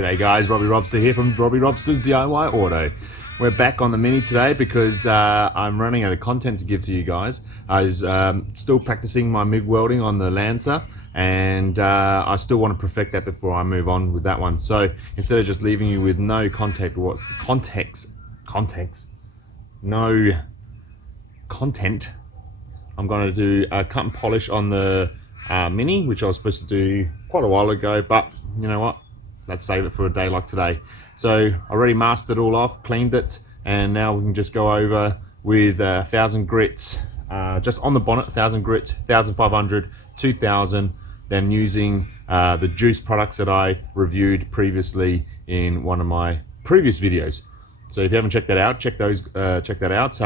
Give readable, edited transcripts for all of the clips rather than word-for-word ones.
G'day guys, Robby Robstar here from Robby Robstar's DIY Auto. We're back on the Mini today because I'm running out of content to give to you guys. I was still practicing my MIG welding on the Lancer, and I still want to perfect that before I move on with that one. So instead of just leaving you with no context, I'm going to do a cut and polish on the Mini, which I was supposed to do quite a while ago, but you know what? Let's save it for a day like today. So I already masked it all off, cleaned it, and now we can just go over with 1,000 grits, just on the bonnet, 1,000 grits, 1,500, 2,000, then using the juice products that I reviewed previously in one of my previous videos. So if you haven't checked that out, check that out.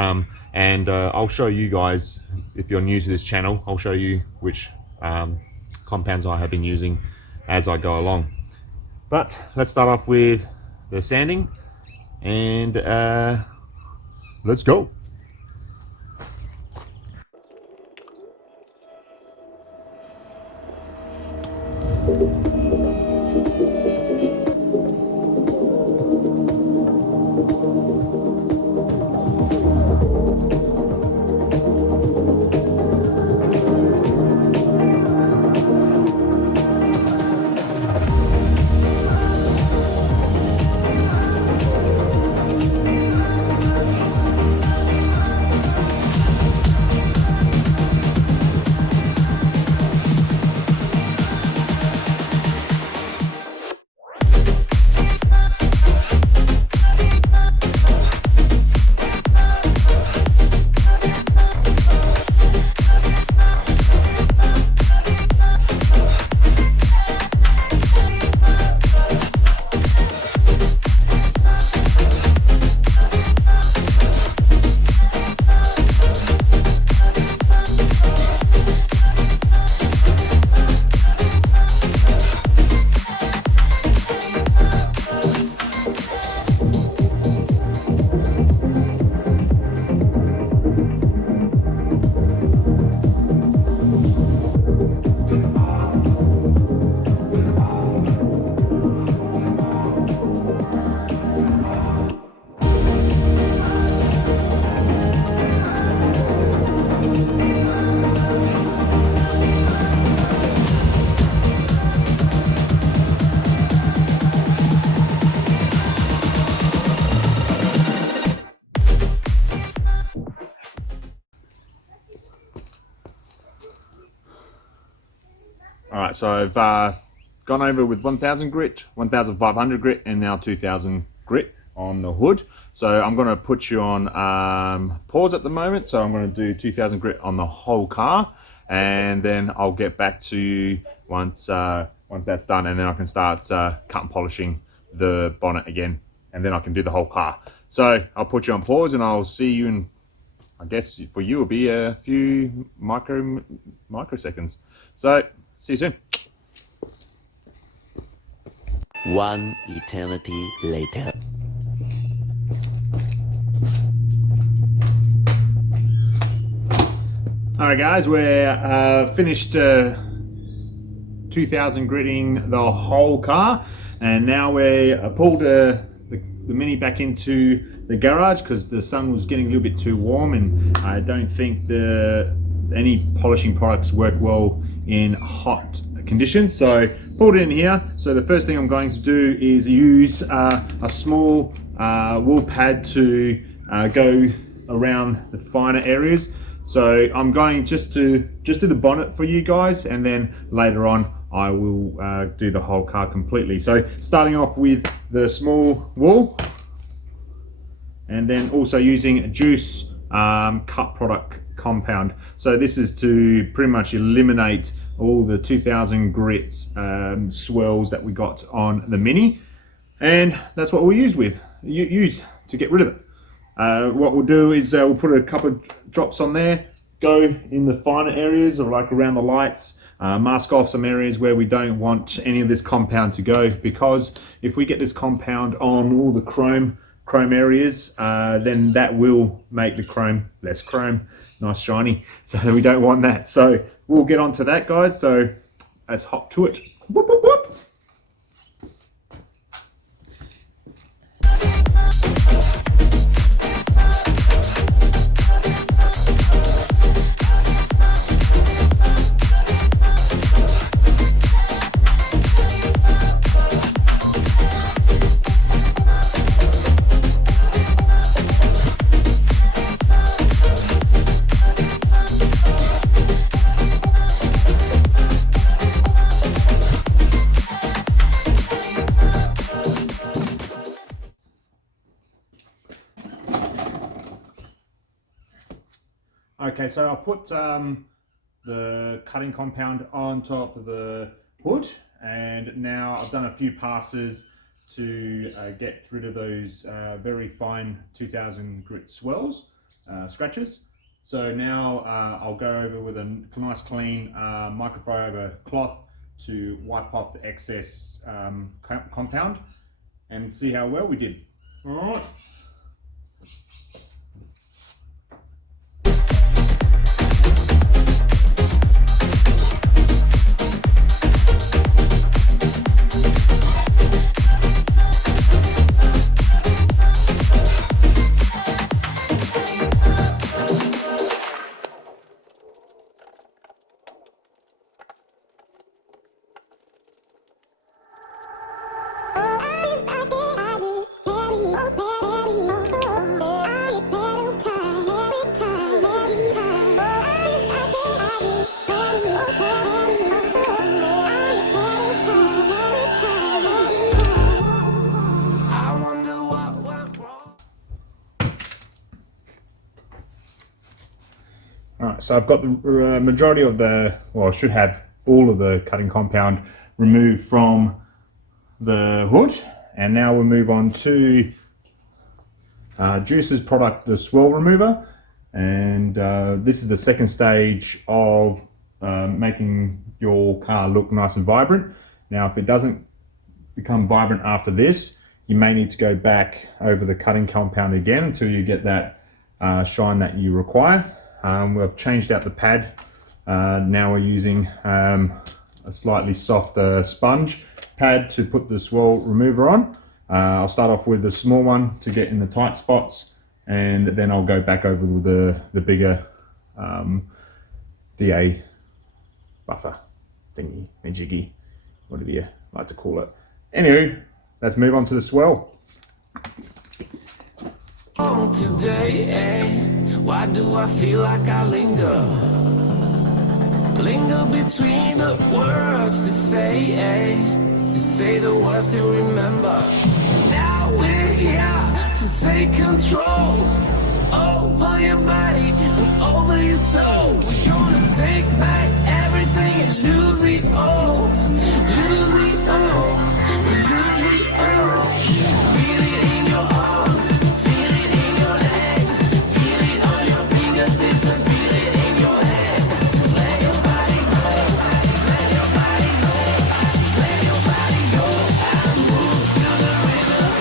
And I'll show you guys, if you're new to this channel, I'll show you which compounds I have been using as I go along. But let's start off with the sanding, and let's go. Alright, so I've gone over with 1,000 grit, 1,500 grit, and now 2,000 grit on the hood. So I'm going to put you on pause at the moment. So I'm going to do 2,000 grit on the whole car, and then I'll get back to you once that's done, and then I can start cut and polishing the bonnet again, and then I can do the whole car. So I'll put you on pause, and I'll see you in, I guess for you it'll be a few microseconds. So see you soon. One eternity later. Alright guys, we're finished 2,000 gritting the whole car, and now we pulled the Mini back into the garage because the sun was getting a little bit too warm, and I don't think any polishing products work well in hot conditions. So pulled it in here. So the first thing I'm going to do is use a small wool pad to go around the finer areas. So I'm going just do the bonnet for you guys, and then later on I will do the whole car completely. So starting off with the small wool, and then also using juice cut product compound. So this is to pretty much eliminate all the 2,000 grits swirls that we got on the Mini, and that's what we'll use to get rid of it. What we'll do is we'll put a couple of drops on there, go in the finer areas, or like around the lights, mask off some areas where we don't want any of this compound to go, because if we get this compound on all the chrome areas, then that will make the chrome less chrome, nice shiny, so we don't want that. So we'll get onto that, guys, so let's hop to it. Whoop, whoop, whoop. Okay, so I'll put the cutting compound on top of the hood, and now I've done a few passes to get rid of those very fine 2000 grit swells, scratches. So now I'll go over with a nice clean microfiber cloth to wipe off the excess compound and see how well we did. All right. Alright, so I've got the majority of the, well, I should have all of the cutting compound removed from the hood, and now we'll move on to Juice's product, the swirl remover, and this is the second stage of making your car look nice and vibrant. Now, if it doesn't become vibrant after this, you may need to go back over the cutting compound again until you get that shine that you require. We've changed out the pad. Now we're using a slightly softer sponge pad to put the swirl remover on. I'll start off with the small one to get in the tight spots, and then I'll go back over with the bigger DA buffer thingy, jiggy, whatever you like to call it. Anyway, let's move on to the swirl. Today, why do I feel like I linger between the words to say the words to remember. Now we're here to take control over your body and over your soul. We're gonna take back everything and lose it all, lose it all, lose it all. Feel it in your arms, feel it in your legs, feel it on your fingertips and feel it in your head. Just let your body go, just let your body go, just let your body go and move to the rhythm.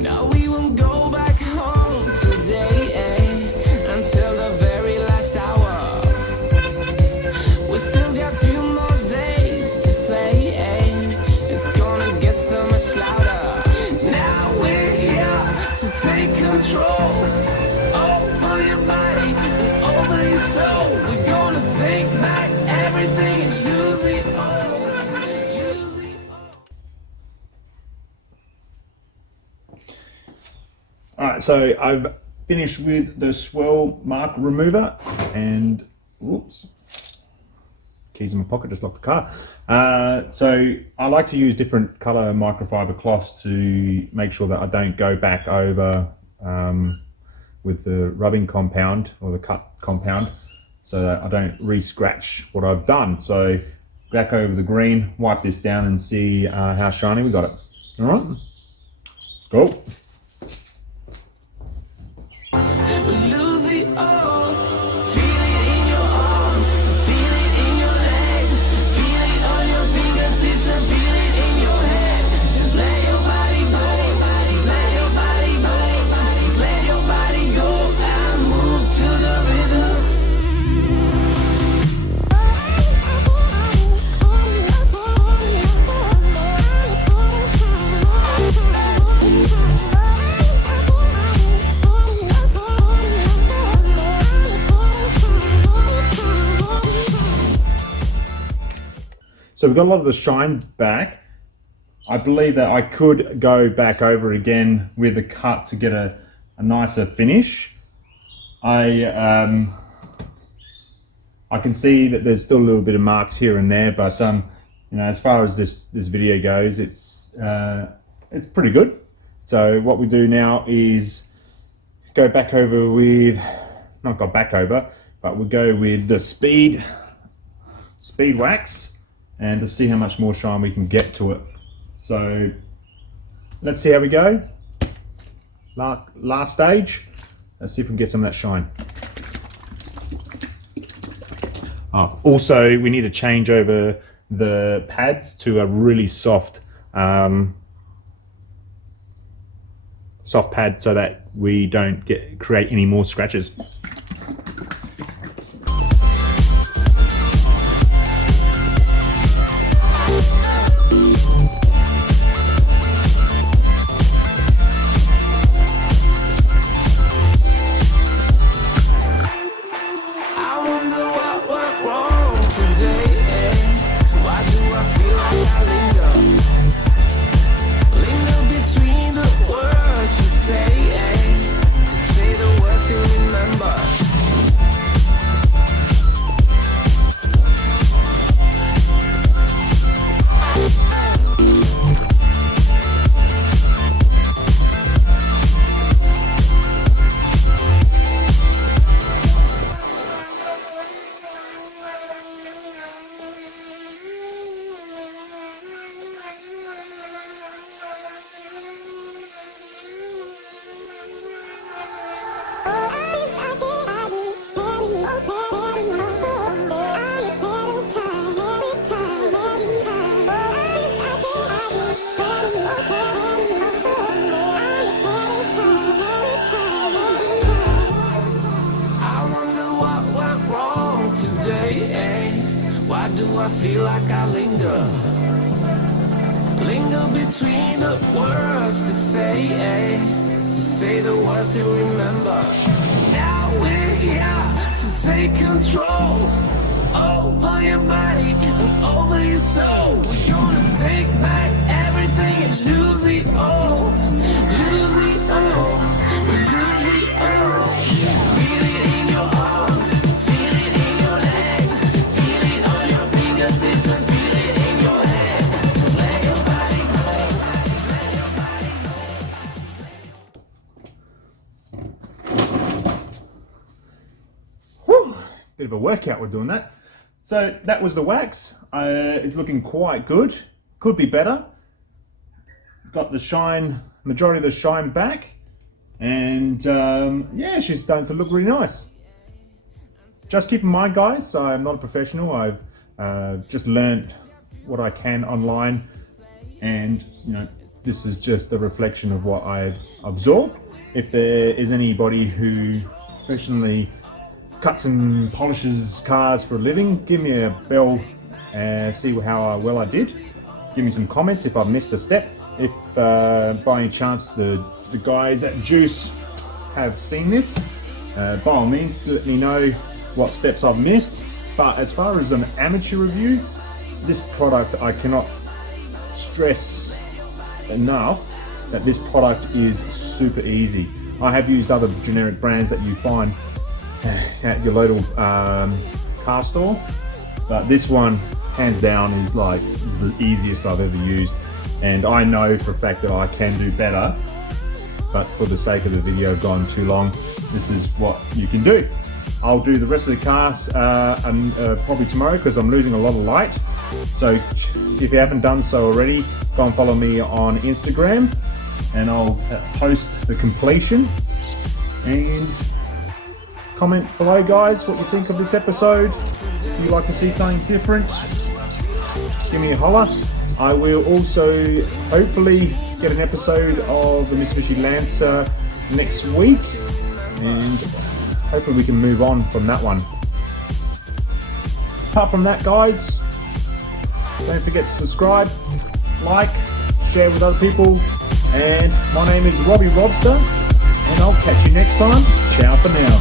Now we won't go back home today, until the very last hour. We still got few more days to slay, it's gonna get so much louder. Now we're here to take control over your body and over your soul. We're gonna take back everything and lose it all, lose it all. Alright, so I've finished with the swirl mark remover, and whoops, keys in my pocket, just locked the car. So I like to use different color microfiber cloths to make sure that I don't go back over with the rubbing compound or the cut compound, so that I don't re-scratch what I've done. So back over the green, wipe this down and see how shiny we got it. Alright, let's go. Lose it all. Feel it in your arms, feel it in your legs, feel it on your fingertips and feel it in your head. Just let your body go, just let your body go, just let your body go and move to the rhythm. So we've got a lot of the shine back. I believe that I could go back over again with the cut to get a nicer finish. I can see that there's still a little bit of marks here and there, but you know, as far as this video goes, it's pretty good. So what we do now is go back over with, not go back over, but we go with the speed wax, and to see how much more shine we can get to it. So let's see how we go. Last stage. Let's see if we can get some of that shine. Oh, also we need to change over the pads to a really soft soft pad so that we don't create any more scratches. Why do I feel like I linger between the words to say the words to remember. Now we're here to take control over your body and over your soul. We're gonna take back everything and lose it all, lose it all, lose it all. Feel it in your arms, feel it in your legs, feel it on your fingertips and feel it in your head. Just let your body go, just let your body go. Whew, bit of a workout we're doing that. So that was the wax. It's looking quite good. Could be better. Got the shine, majority of the shine back, and yeah, she's starting to look really nice. Just keep in mind, guys, I'm not a professional. I've just learned what I can online, and you know, this is just a reflection of what I've absorbed. If there is anybody who professionally cuts and polishes cars for a living, give me a bell and see how well I did. Give me some comments if I've missed a step. If by any chance the guys at Juice have seen this, by all means let me know what steps I've missed. But as far as an amateur review, this product, I cannot stress enough that this product is super easy. I have used other generic brands that you find at your local car store, but this one hands down is like the easiest I've ever used, and I know for a fact that I can do better, but for the sake of the video gone too long, this is what you can do. I'll do the rest of the cars probably tomorrow because I'm losing a lot of light. So if you haven't done so already, go and follow me on Instagram and I'll post the completion. And comment below, guys, what you think of this episode. If you'd like to see something different, give me a holler. I will also hopefully get an episode of the Mitsubishi Lancer next week, and hopefully we can move on from that one. Apart from that, guys, don't forget to subscribe, like, share with other people, and my name is Robby Robstar, and I'll catch you next time. Ciao for now.